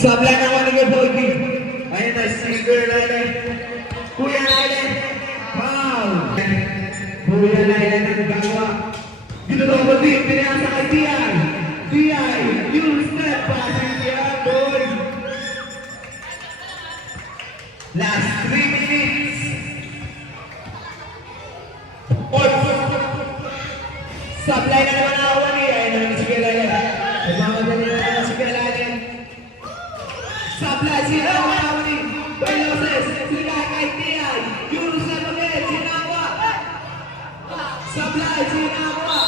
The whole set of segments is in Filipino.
Sablay naman ni Boy. Ayun na, si Girl Lele. Kuya Lele. Wow. Kuya Lele ng gawa. Ginagawa din, pinayasa kay Diay. Diay, you step passing niya, boy. Last 3 minutes. Sablay na naman ako ni. Ayun naman si Girl Lele. Nagmamadali na naman si Girl Lele. Sablay, sinawa ako ni. Peloses, sila kay Diay. You step again, sinawa. Sablay, sinawa.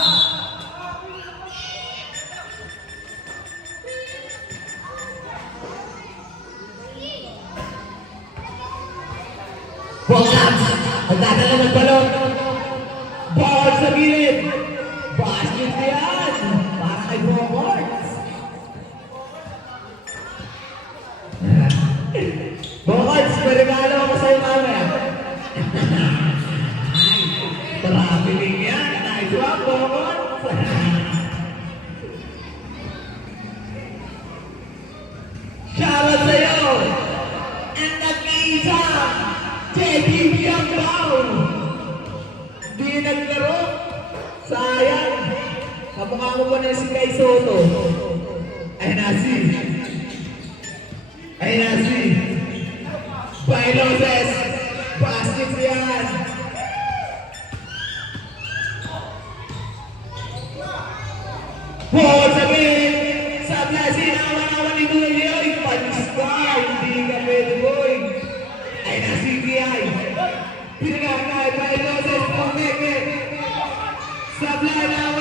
Box! Ang dadala ng balon. Ball sa gilid. Basket yan. Para kay Box. Box, marigalo ako sa'yo mamaya. Traveling yan. Nice one, Box. Shoutout sa'yo. And nag-isa. JD Biangbao. Di naglaro. Sayang. Kapaka mo pa na si Kai Soto. Ay nasi. Ay nasi. Bailoses. Basket yan. Ball sa gilid. Sabla sinawan-awan ni Julio. Ipanis ka. Hindi ka pwede, boy. Ay na CBI. Pinagkakay, Bailoses, Pumeke. Sablay na